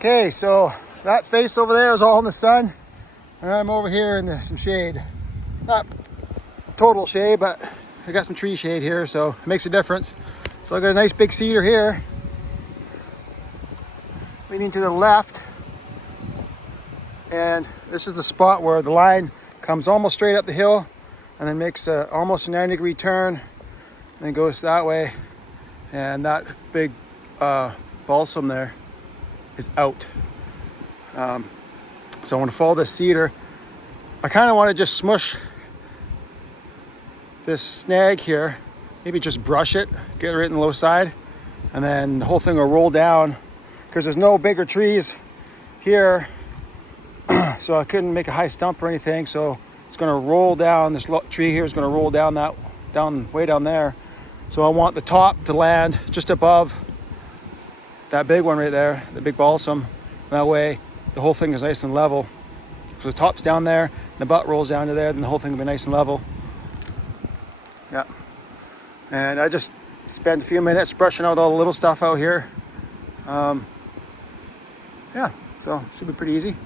Okay, so that face over there is all in the sun, and I'm over here in some shade. Not total shade, but I got some tree shade here, so it makes a difference. So I got a nice big cedar here, leaning to the left, and this is the spot where the line comes almost straight up the hill, and then makes almost a 90-degree turn, and then goes that way, and that big balsam there is out. So I want to follow this cedar. I kind of want to just smush this snag here, maybe just brush it, get it right in the low side, and then the whole thing will roll down because there's no bigger trees here, so I couldn't make a high stump or anything. So it's going to roll down. This tree here is going to roll down way down there. So I want the top to land just above that big one right there, the big balsam. That way the whole thing is nice and level. So the top's down there, the butt rolls down to there, then the whole thing will be nice and level. Yeah. And I just spent a few minutes brushing out all the little stuff out here. Yeah, so it should be pretty easy.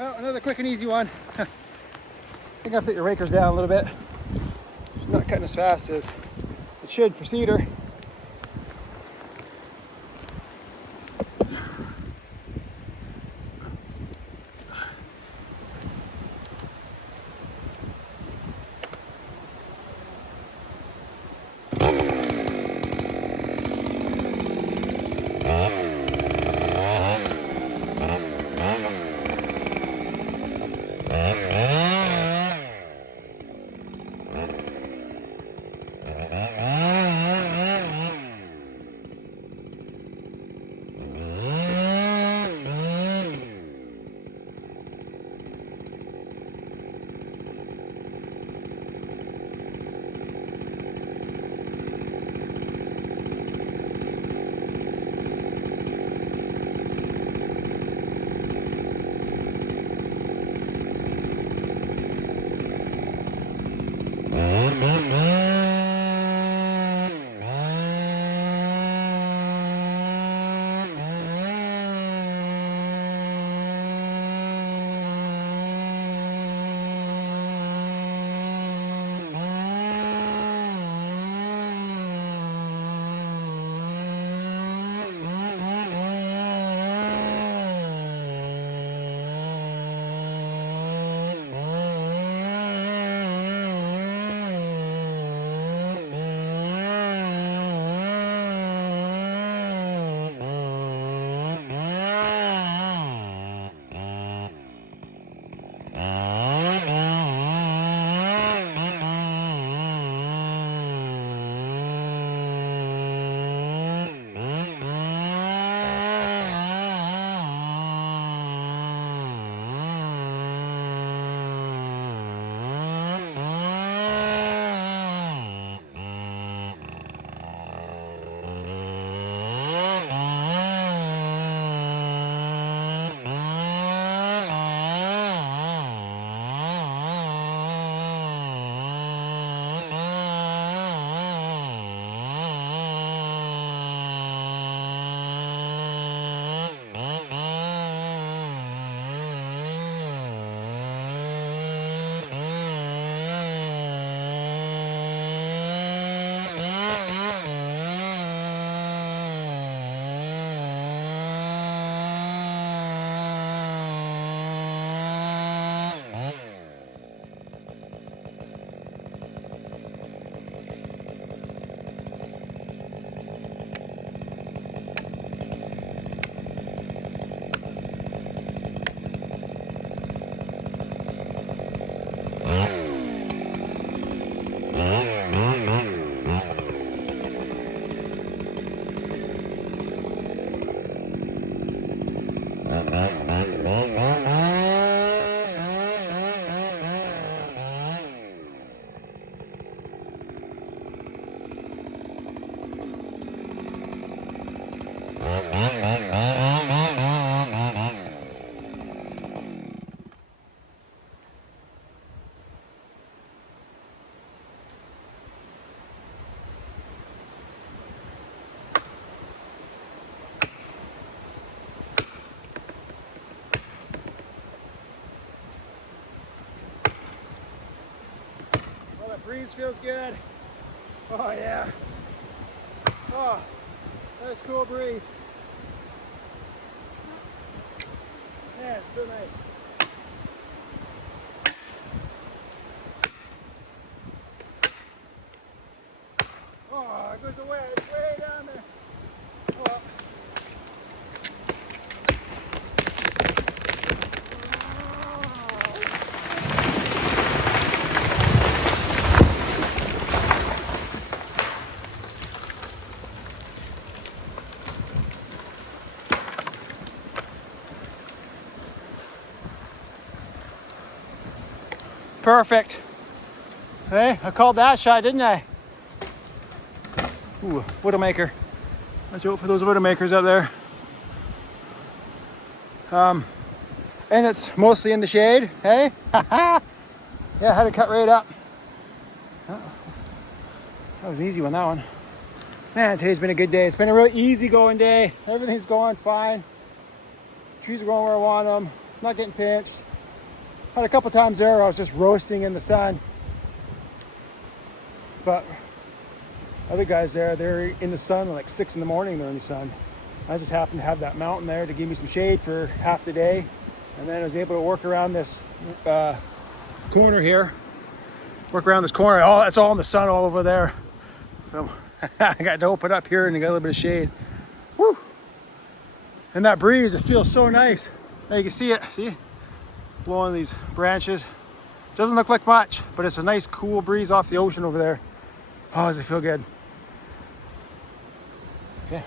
Well, another quick and easy one. I think I have to take the rakers down a little bit. It's not cutting as fast as it should for cedar. breeze feels good. Oh yeah. Oh, nice cool breeze. Man, so nice. Oh, there goes the wedge way down there. Oh. Perfect. Hey, I called that shot, didn't I? Ooh, Widowmaker. Watch out for those Widowmakers out there. And it's mostly in the shade, hey? Yeah, I had to cut right up. That was an easy one, that one. Man, today's been a good day. It's been a real easy going day. Everything's going fine. Trees are going where I want them. Not getting pinched. Had a couple times there where I was just roasting in the sun. But other guys there, they're in the sun like 6 in the morning, they're in the sun. I just happened to have that mountain there to give me some shade for half the day. And then I was able to work around this corner here. Work around this corner. Oh, that's all in the sun all over there. So I got to open up here and get a little bit of shade. Woo! And that breeze, it feels so nice. Now you can see it, see? Blowing these branches. Doesn't look like much, but it's a nice cool breeze off the ocean over there. Oh, does it feel good? Yeah.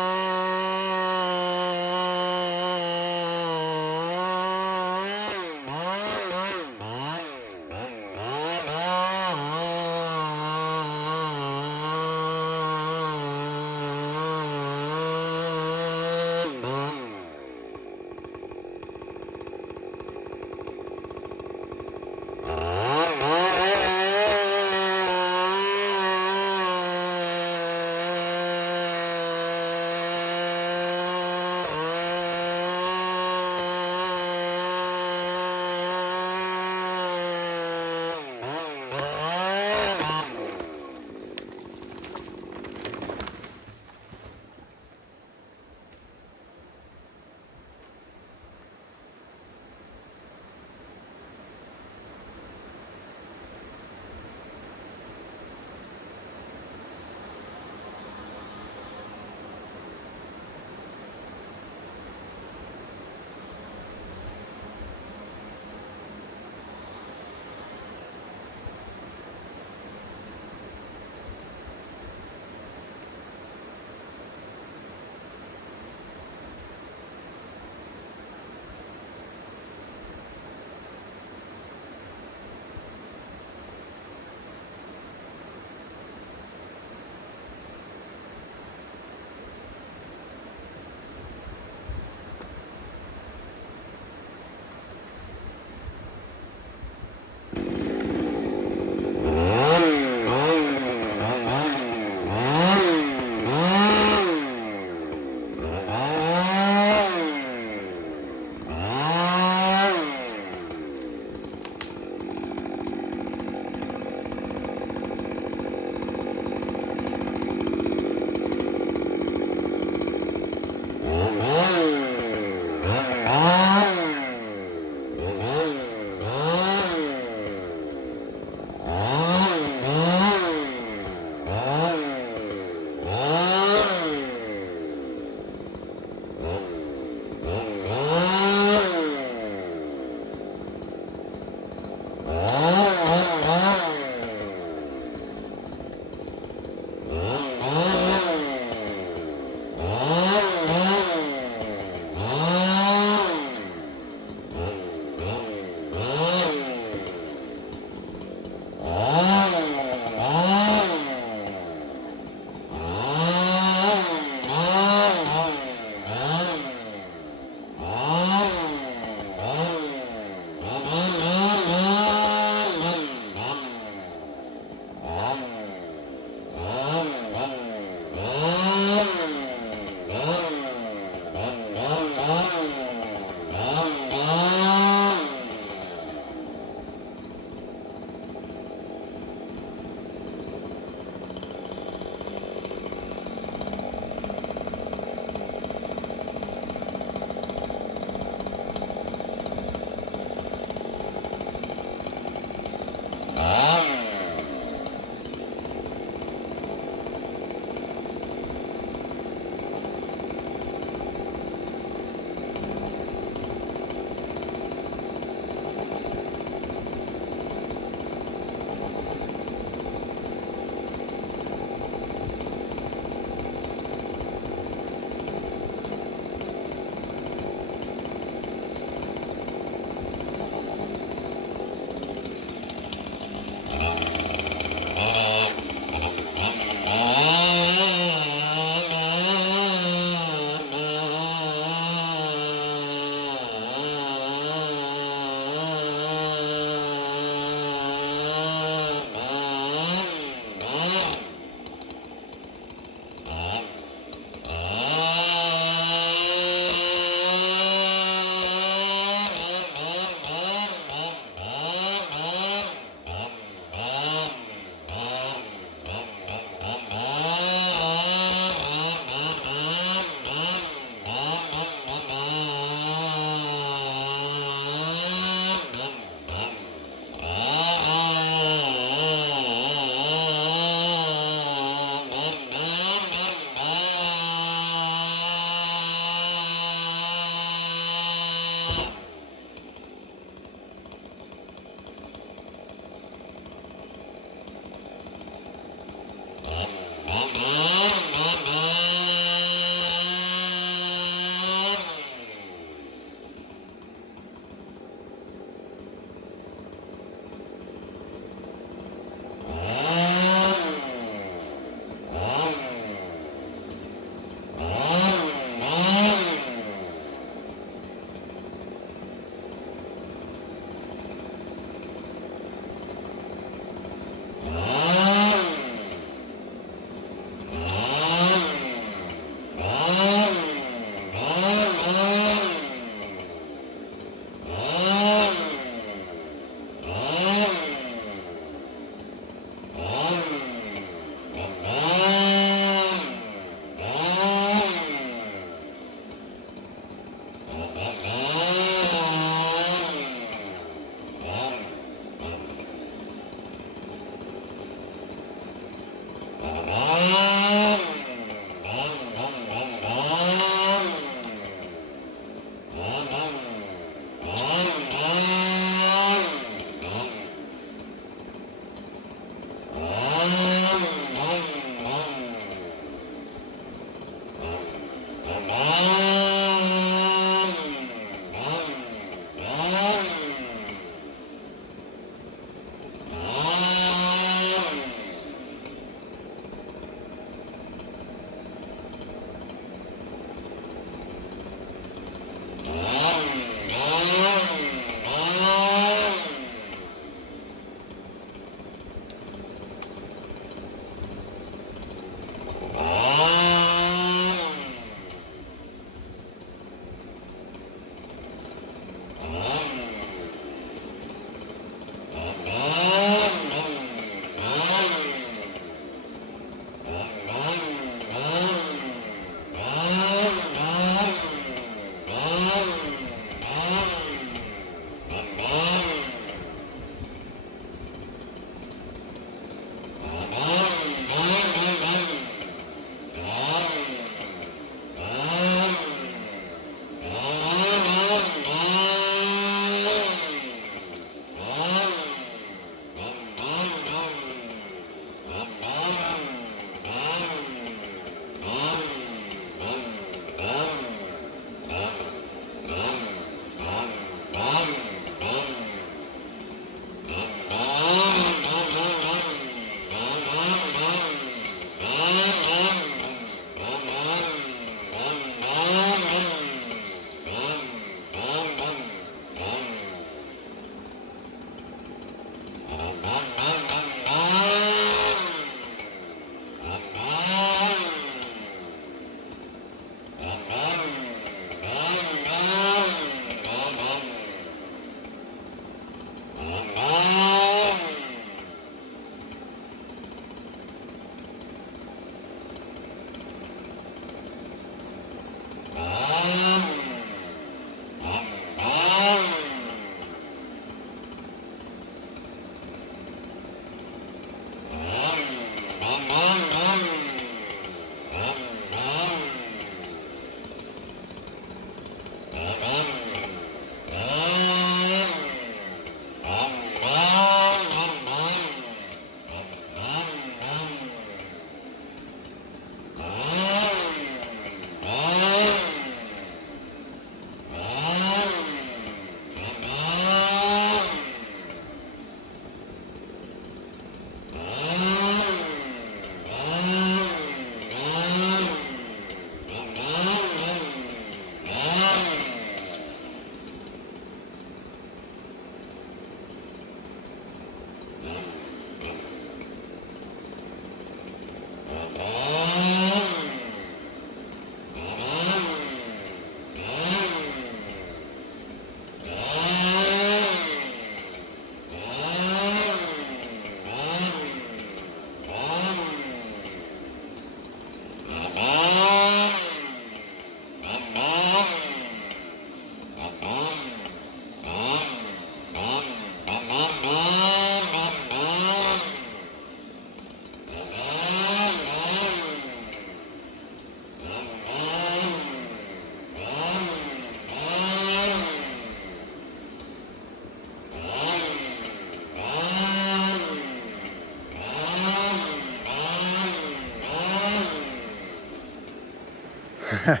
That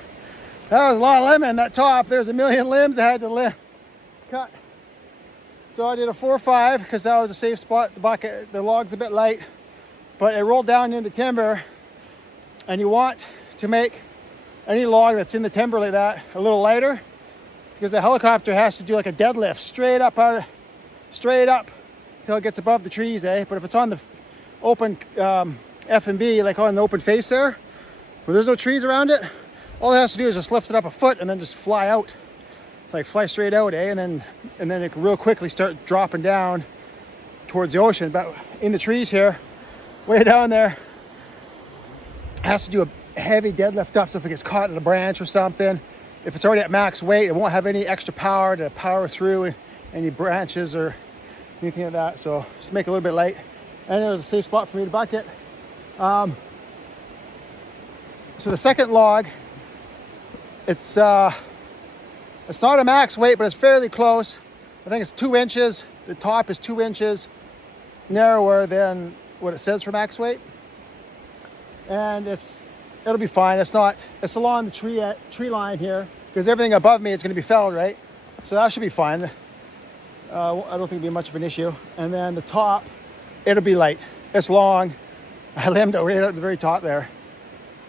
was a lot of lemon, that top. There's a million limbs I had to cut. So I did a 4-5 because that was a safe spot. The bucket, the log's a bit light, but it rolled down in the timber, and you want to make any log that's in the timber like that a little lighter, because the helicopter has to do like a deadlift straight up until it gets above the trees, eh? But if it's on the open F&B, like on the open face there, where there's no trees around it, all it has to do is just lift it up a foot and then just fly out, like fly straight out, eh? And then it can real quickly start dropping down towards the ocean. But in the trees here, way down there, it has to do a heavy deadlift up. So if it gets caught in a branch or something, if it's already at max weight, it won't have any extra power to power through any branches or anything like that. So just make it a little bit light. And there's a safe spot for me to bucket. So the second log, it's not a max weight, but it's fairly close. I think it's 2 inches. The top is 2 inches narrower than what it says for max weight. And it'll be fine. It's along the tree line here, because everything above me is going to be felled, right? So that should be fine. I don't think it'll be much of an issue. And then the top, it'll be light. It's long. I limbed it right at the very top there.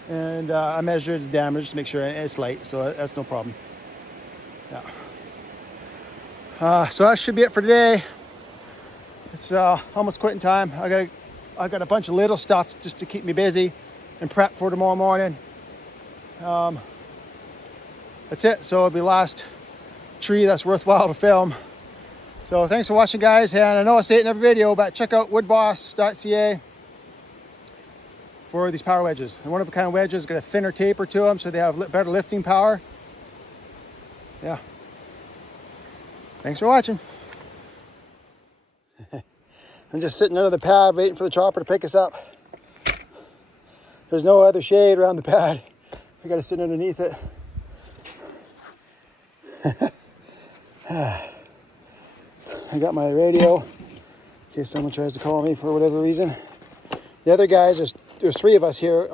And I measured the damage to make sure it's light, so that's no problem. Yeah. So that should be it for today. It's almost quitting time. I got a bunch of little stuff just to keep me busy and prep for tomorrow morning. That's it. So it'll be the last tree that's worthwhile to film. So thanks for watching, guys. And I know I say it in every video, but check out woodboss.ca for these power wedges. And one of a kind wedges got a thinner taper to them, so they have better lifting power. Yeah. Thanks for watching. I'm just sitting under the pad waiting for the chopper to pick us up. There's no other shade around the pad. We got to sit underneath it. I got my radio in case someone tries to call me for whatever reason. The other guys, there's 3 of us here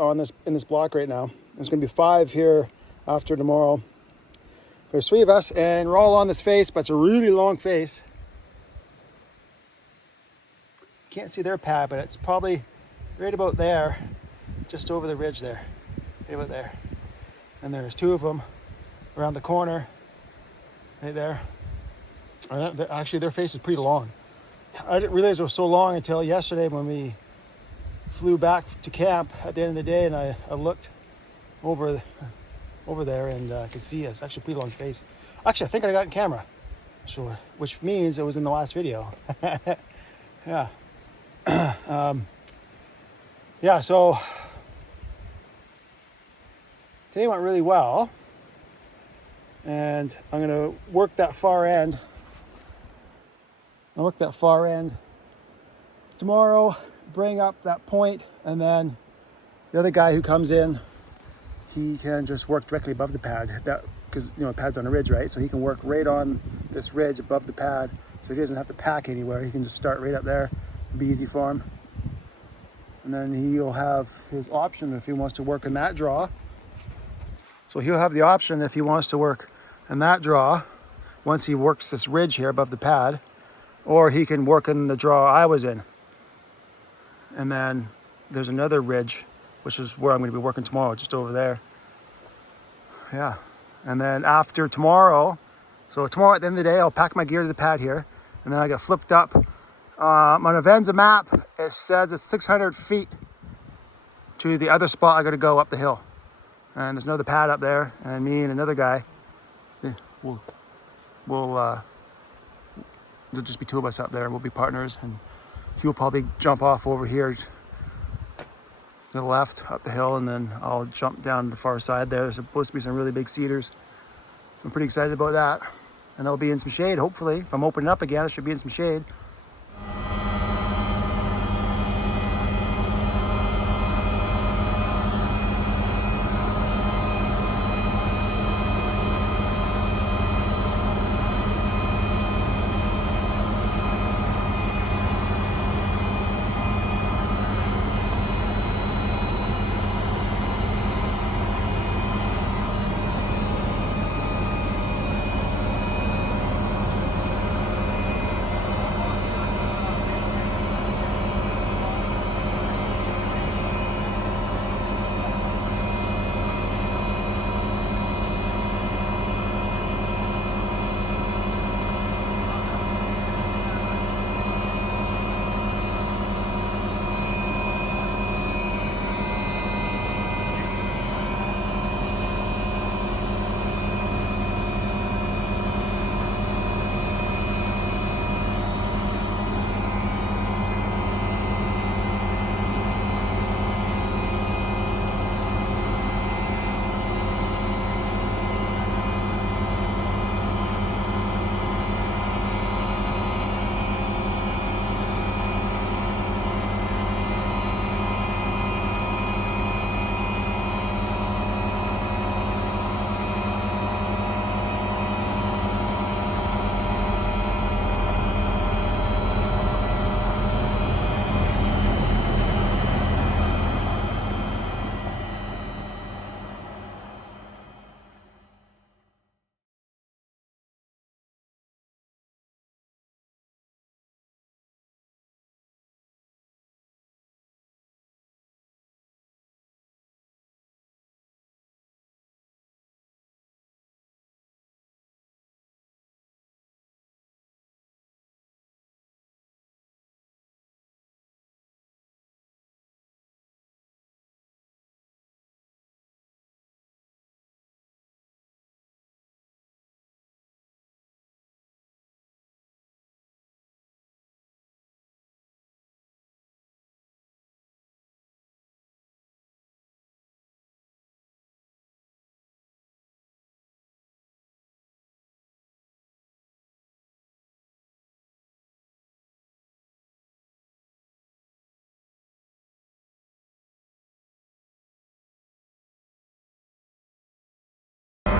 in this block right now. There's going to be 5 here after tomorrow. There's 3 of us, and we're all on this face, but it's a really long face. Can't see their pad, but it's probably right about there, just over the ridge there, right about there. And there's 2 of them around the corner, right there. Actually, their face is pretty long. I didn't realize it was so long until yesterday when we flew back to camp at the end of the day, and I looked over there and I could see it's actually a pretty long face. Actually, I think I got it in camera, sure, which means it was in the last video. Yeah. Yeah, so today went really well, and I'm going to work that far end. I'll work that far end tomorrow, bring up that point, and then the other guy who comes in, he can just work directly above the pad, because the pad's on a ridge, right? So he can work right on this ridge above the pad, so he doesn't have to pack anywhere. He can just start right up there. It'll be easy for him. And then he'll have his option if he wants to work in that draw. So he'll have the option if he wants to work in that draw once he works this ridge here above the pad, or he can work in the draw I was in. And then there's another ridge, which is where I'm going to be working tomorrow, just over there. Yeah. And then after tomorrow, so tomorrow at the end of the day, I'll pack my gear to the pad here, and then I get flipped up. On Avenza map, it says it's 600 feet to the other spot I got to go up the hill. And there's another pad up there, and me and another guy, there'll just be 2 of us up there. We'll be partners, and he'll probably jump off over here to the left up the hill, and then I'll jump down to the far side there. There's supposed to be some really big cedars, so I'm pretty excited about that. And I'll be in some shade, hopefully. If I'm opening up again, I should be in some shade.